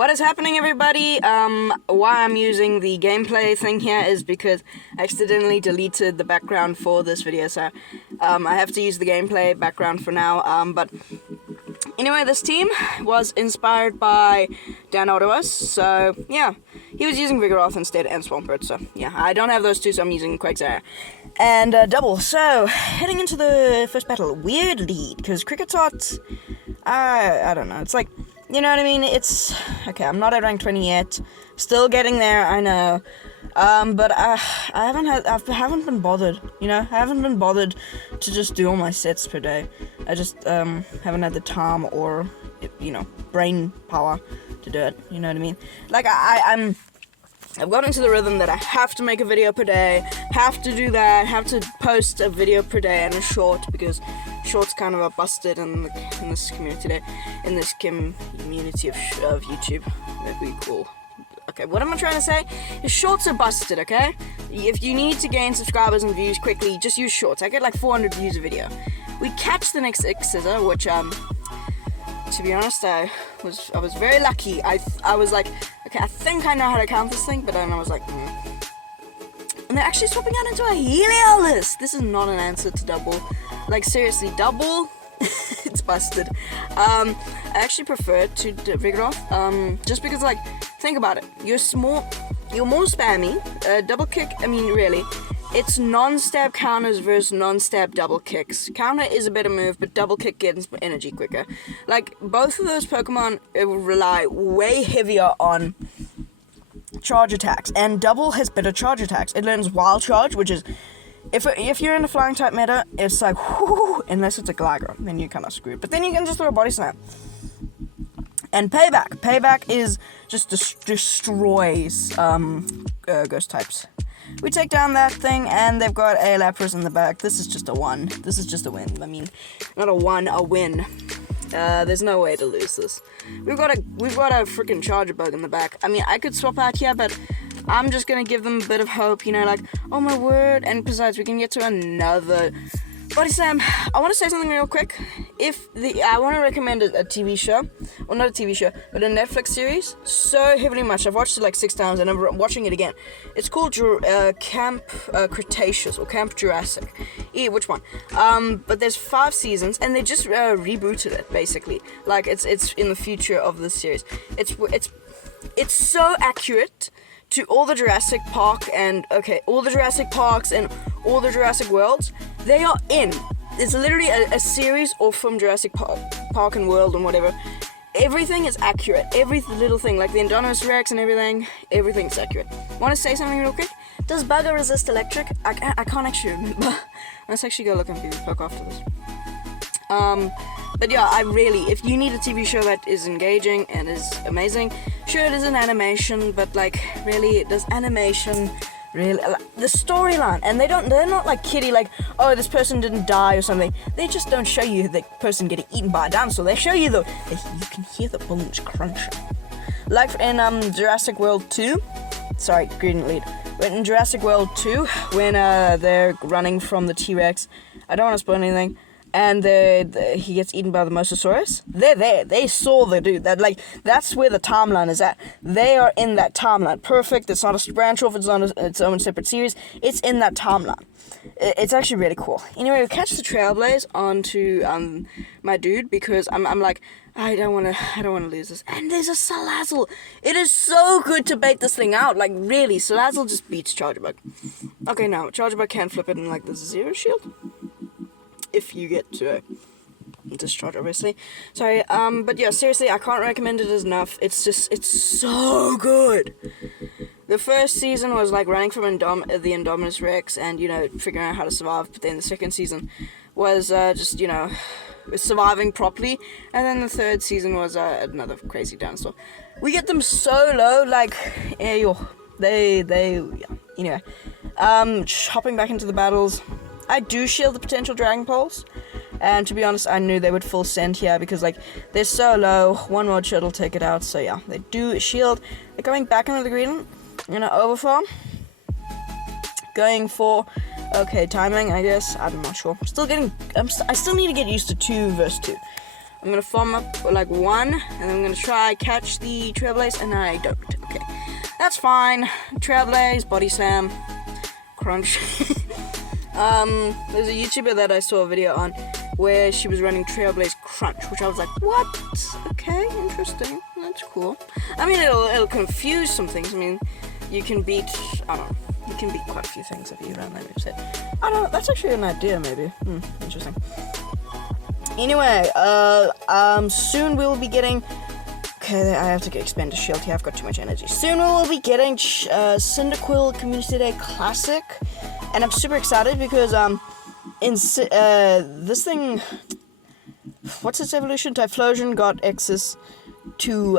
What is happening, everybody? Why I'm using the gameplay thing here is because I accidentally deleted the background for this video, so I have to use the gameplay background for now. But anyway, this team was inspired by Dan Ottawas, so yeah, he was using Vigoroth instead and Swampert, so yeah, I don't have those two, so I'm using Quagsire. And double, so heading into the first battle, weird lead, because Crickettot, I don't know, it's like, you know what I mean, it's, okay, I'm not at rank 20 yet, still getting there, I know, but I haven't been bothered, you know, I haven't been bothered to just do all my sets per day. I just haven't had the time or, you know, brain power to do it, you know what I mean? Like, I've got into the rhythm that I have to make a video per day, have to do that, have to post a video per day and a short, because shorts kind of are busted in this community today, in this community of YouTube that we call. Okay, what am I trying to say? Is shorts are busted, okay? If you need to gain subscribers and views quickly, just use shorts. I get like 400 views a video. We catch the next scissor, which to be honest, I was very lucky. I was like, okay, I think I know how to count this thing, but then I was like, And they're actually swapping out into a Heliolisk. This is not an answer to double. Like, seriously, double? It's busted. I actually prefer it to Vigoroth, just because, like, think about it. You're more spammy. Double kick, I mean, really. It's non-stab counters versus non-stab double kicks. Counter is a better move, but double kick gets energy quicker. Like, both of those Pokemon rely way heavier on charge attacks, and double has better charge attacks. It learns wild charge, which is, if you're in a flying type meta, it's like, whoo, unless it's a Gligar, then you're kind of screwed. But then you can just throw a body slam. And payback is just destroys ghost types. We take down that thing, and they've got a Lapras in the back. This is just a 1. This is just a win. I mean, not a 1, a win. There's no way to lose this. We've got a freaking Charger Bug in the back. I mean, I could swap out here, but I'm just gonna give them a bit of hope, you know, like, oh my word. And besides, we can get to another Body Slam. I want to say something real quick. I want to recommend a TV show, well, not a TV show, but a Netflix series, so heavily much. I've watched it like 6 times, and I'm watching it again. It's called Camp Cretaceous, or Camp Jurassic. Which one? But there's 5 seasons, and they just rebooted it, basically. Like, it's in the future of this series. It's so accurate to all the Jurassic Park and, all the Jurassic Parks and all the Jurassic Worlds. They are in. It's literally a series or from Jurassic Park and World and whatever. Everything is accurate. Every little thing, like the Indominus Rex and everything's accurate. Want to say something real quick? Does Bugger resist electric? I can't actually remember. Let's actually go look at the book after this. But yeah, if you need a TV show that is engaging and is amazing, sure, it is an animation, but like, really, does animation really, the storyline, and they're not like kiddie, like, oh, this person didn't die or something. They just don't show you the person getting eaten by a dinosaur. They show you you can hear the bones crunching. Like in Jurassic World 2, sorry, green lead. But in Jurassic World 2, when they're running from the T-Rex, I don't want to spoil anything, and he gets eaten by the Mosasaurus. They're there. They saw the dude. That's where the timeline is at. They are in that timeline. Perfect. It's not a branch off. It's not its own separate series. It's in that timeline. It's actually really cool. Anyway, we catch the Trailblaze onto my dude, because I'm like, I don't want to lose this. And there's a Salazzle. It is so good to bait this thing out. Like, really, Salazzle just beats Charger Bug. Okay, now Charger Bug can flip it in like the Zero Shield. If you get to discharge, obviously. Sorry, but yeah, seriously, I can't recommend it enough. It's so good. The first season was like running from the Indominus Rex and, you know, figuring out how to survive, but then the second season was just, you know, surviving properly, and then the third season was another crazy dinosaur. We get them so low, like, yeah, anyway, hopping back into the battles. I do shield the potential Dragon Pulse, and to be honest, I knew they would full send here, because, like, they're so low, one more shot will take it out, so yeah, they do shield. They're going back into the green, overfarm, going for, timing, I guess, I'm not sure, I still need to get used to 2 versus 2, I'm gonna farm up like 1, and then I'm gonna try catch the Trailblaze, and I don't. Okay, that's fine. Trailblaze, body slam, crunch. There's a YouTuber that I saw a video on where she was running Trailblaze Crunch, which I was like, what? Okay, interesting. That's cool. I mean, it'll confuse some things. I mean, you can beat, I don't know, you can beat quite a few things if you run that moveset. I don't know, that's actually an idea, maybe. Interesting. Anyway, soon we will be getting, okay, I have to expend a shield here, I've got too much energy. Soon we will be getting Cyndaquil Community Day Classic, and I'm super excited because, this thing, what's its evolution? Typhlosion got access to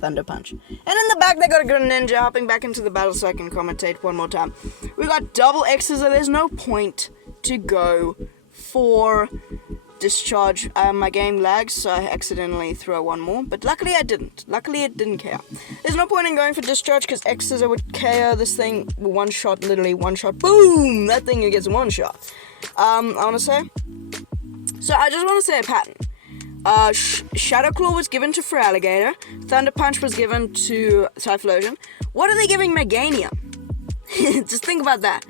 Thunder Punch. And in the back they got a Greninja hopping back into the battle so I can commentate one more time. We got double X's, so there's no point to go for Discharge. My game lags, so I accidentally throw one more, but luckily I didn't. Luckily it didn't KO. There's no point in going for Discharge because X's would KO this thing one shot, literally one shot. Boom! That thing gets one shot. I want to say, so I just want to say a pattern. Shadow Claw was given to Feraligatr. Thunder Punch was given to Typhlosion. What are they giving Meganium? Just think about that.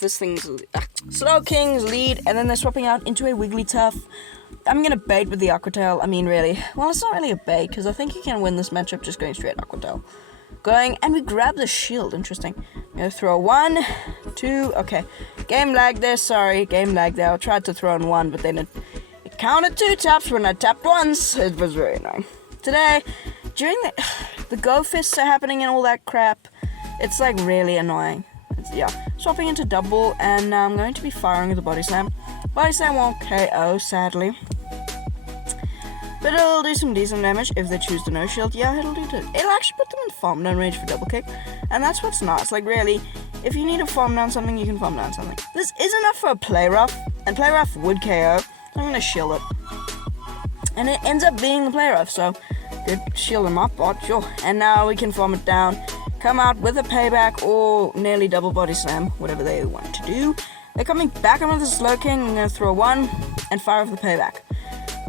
This thing's Slow King's lead, and then they're swapping out into a Wigglytuff. I'm gonna bait with the Aqua Tail. I mean, really. Well, it's not really a bait, because I think you can win this matchup just going straight Aqua Tail. Going, and we grab the shield. Interesting. I'm gonna throw 1, 2, okay. Game lag there, sorry. Game lag there. I tried to throw in 1, but then it counted 2 taps when I tapped once. It was very annoying. Today, during the Go Fists are happening and all that crap, it's like really annoying. Yeah, swapping into double, and now I'm going to be firing with the Body Slam. Body Slam won't KO, sadly. But it'll do some decent damage if they choose to no shield. Yeah, it'll do it. It'll actually put them in farm down range for double kick. And that's what's nice. Like, really, if you need to farm down something, you can farm down something. This is enough for a Play Rough, and Play Rough would KO. I'm going to shield it. And it ends up being the Play Rough, so good, shield him up, bot, sure. And now we can farm it down. Come out with a payback or nearly double body slam, whatever they want to do. They're coming back in with the Slow King. I'm going to throw 1 and fire with the payback.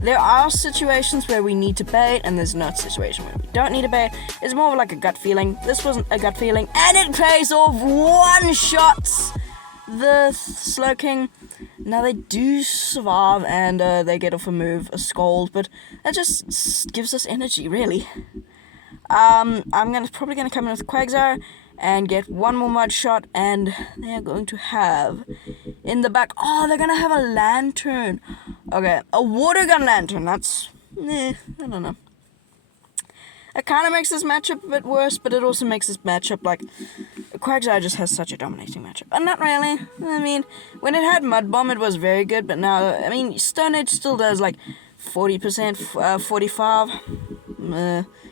There are situations where we need to bait, and there's not a situation where we don't need to bait. It's more of like a gut feeling. This wasn't a gut feeling, and it pays off 1 shot. The Slow King. Now they do survive, and they get off a move, a Scold, but that just gives us energy, really. I'm probably gonna come in with Quagsire and get 1 more mud shot, and they're going to have in the back. Oh, they're gonna have a lantern. Okay, a water gun lantern. That's I don't know. It kind of makes this matchup a bit worse, but it also makes this matchup like Quagsire just has such a dominating matchup. And not really. I mean, when it had Mud Bomb, it was very good, but now I mean Stone Edge still does like 40%, 45.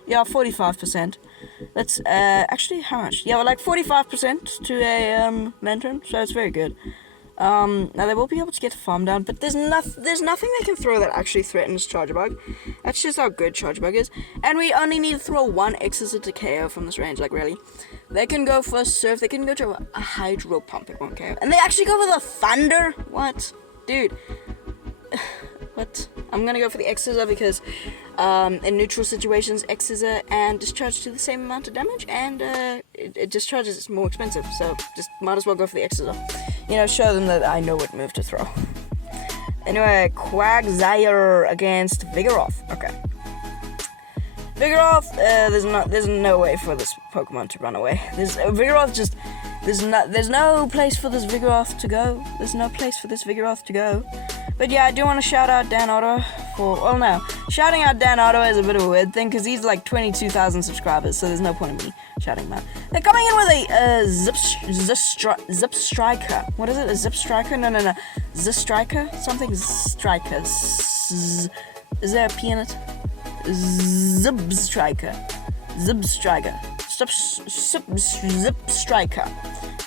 Yeah, 45%. That's actually how much? Yeah, like 45% to a lantern, so it's very good. Now they will be able to get the farm down, but there's nothing they can throw that actually threatens Chargebug. That's just how good Chargebug is. And we only need to throw 1 Exeter to KO from this range, like really. They can go for a Surf, they can go to a Hydro Pump, it won't KO. And they actually go for the Thunder? What? Dude. What? I'm gonna go for the Exeter because in neutral situations, Exeter and Discharge do the same amount of damage, and it discharges is more expensive, so just might as well go for the Exeter. You know, show them that I know what move to throw. Anyway, Quagsire against Vigoroth. Okay. Vigoroth, there's no way for this Pokemon to run away. Vigoroth just, there's no place for this Vigoroth to go. There's no place for this Vigoroth to go. But yeah, I do want to shout out Dan Otto for, well no, shouting out Dan Otto is a bit of a weird thing because he's like 22,000 subscribers, so there's no point in me shouting him out. They're coming in with a Zip Striker. What is it, a Zip Striker? No. Zip Striker? Something Striker. Is there a P in it? Zip Striker. Zip Striker. Zip Striker.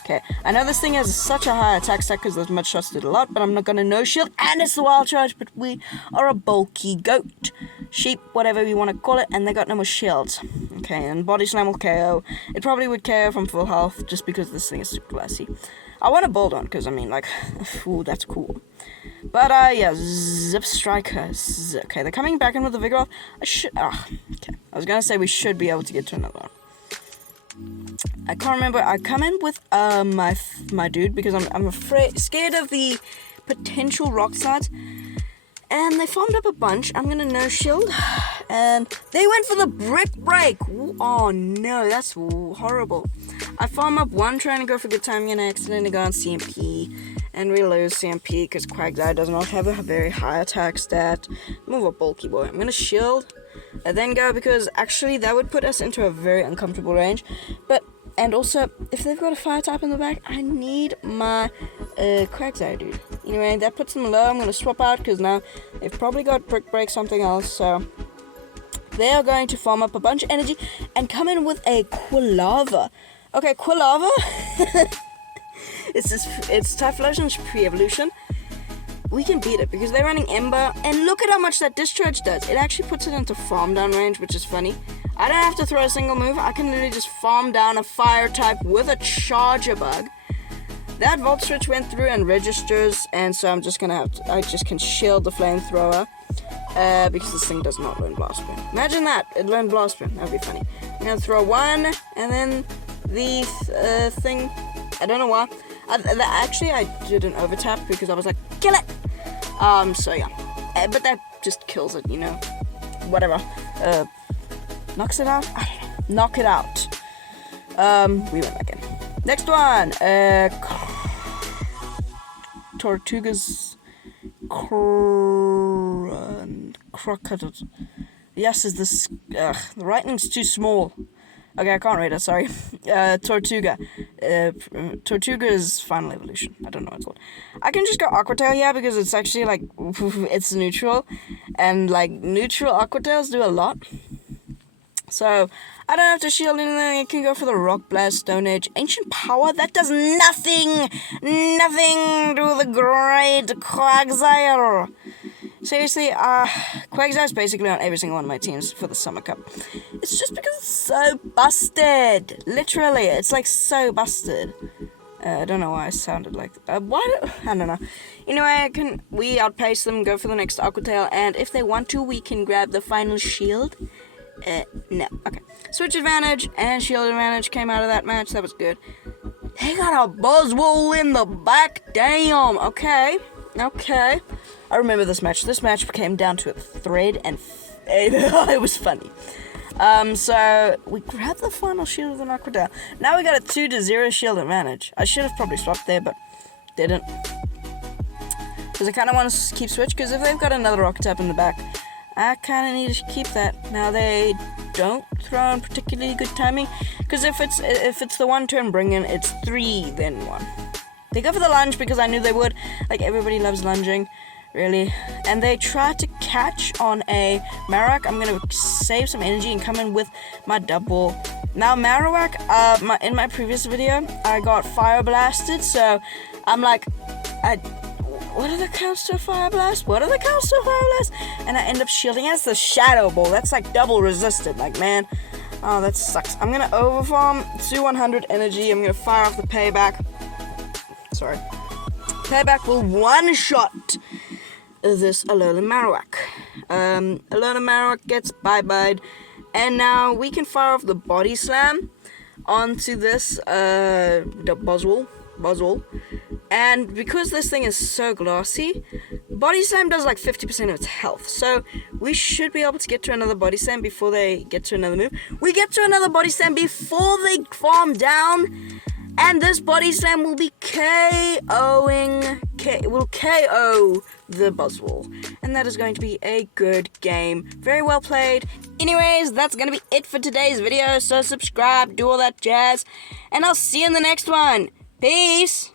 Okay, I know this thing has such a high attack stack because those mud shots did a lot, but I'm not gonna no shield, and it's the wild charge, but we are a bulky goat. Sheep, whatever you want to call it, and they got no more shields. Okay, and Body Slam will KO. It probably would KO from full health just because this thing is super classy. I want a Boldon because, I mean, like, ooh, that's cool. But, yeah, Zip Strikers. Okay, they're coming back in with the Vigoroth. Okay. I was gonna say we should be able to get to another one. I can't remember. I come in with, my dude, because I'm scared of the potential rock slides. And they farmed up a bunch. I'm gonna no shield. And they went for the brick break. Oh no, that's horrible. I farm up one trying to go for good timing and I accidentally go on CMP. And we lose CMP because Quagsire does not have a very high attack stat. Move a bulky boy. I'm gonna shield. And then go because actually that would put us into a very uncomfortable range. And also, if they've got a fire type in the back, I need my Quagsire dude. Anyway, that puts them low. I'm going to swap out because now they've probably got Brick Break, something else. So they are going to farm up a bunch of energy and come in with a Quilava. Okay, Quilava. It's Typhlosion's pre-evolution. We can beat it because they're running Ember. And look at how much that Discharge does. It actually puts it into farm down range, which is funny. I don't have to throw a single move. I can literally just farm down a fire type with a Charger Bug. That Volt Switch went through and registers, and so I'm just gonna I just can shield the Flamethrower, because this thing does not learn Blast Burn. Imagine that, it learned Blast Burn. That'd be funny. I'm gonna throw one, and then the thing, I don't know why. Actually, I did an overtap because I was like, kill it! So yeah. But that just kills it, you know. Whatever. Knocks it out? I don't know. Knock it out. We went back in. Next one. Tortugas. Crocodile. Yes, is this. The writing's too small. Okay, I can't read it, sorry. Tortuga. Tortuga's final evolution. I don't know what it's called. I can just go Aqua Tail here because it's actually like. It's neutral. And like, neutral Aqua Tails do a lot. So, I don't have to shield anything. I can go for the Rock Blast, Stone Edge, Ancient Power. That does nothing to the great Quagsire. Seriously, Quagsire is basically on every single one of my teams for the Summer Cup. It's just because it's so busted. Literally, it's like so busted. I don't know why I sounded like that. I don't know. Anyway, we outpace them, go for the next Aqua Tail, and if they want to, we can grab the final shield. No. Okay. Switch advantage and shield advantage came out of that match. That was good. They got a Buzzwole in the back. Damn. Okay. I remember this match. This match came down to a thread and it was funny. So we grabbed the final shield of the Aqua. Now we got a 2-0 shield advantage. I should have probably swapped there, but didn't. Because I kind of want to keep switch, because if they've got another Rocket Tap in the back, I kind of need to keep that. Now they don't throw in particularly good timing, because if it's the one turn bring in, it's 3 then 1. They go for the lunge because I knew they would. Like, everybody loves lunging, really. And they try to catch on a Marowak. I'm gonna save some energy and come in with my double. Now Marowak, in my previous video, I got fire blasted, so I'm like, what are the counts to a fire blast? What are the counts to a fire blast? And I end up shielding. That's the Shadow Ball. That's like double resisted. Like, man. Oh, that sucks. I'm going to overfarm to 100 energy. I'm going to fire off the payback. Sorry. Payback will one-shot this Alolan Marowak. Alolan Marowak gets bye-byed. And now we can fire off the Body Slam onto this Buzzwole. And because this thing is so glossy, Body Slam does like 50% of its health. So we should be able to get to another Body Slam before they get to another move. We get to another Body Slam before they farm down. And this Body Slam will be KO the Buzzwole. And that is going to be a good game. Very well played. Anyways, that's going to be it for today's video. So subscribe, do all that jazz. And I'll see you in the next one. Peace!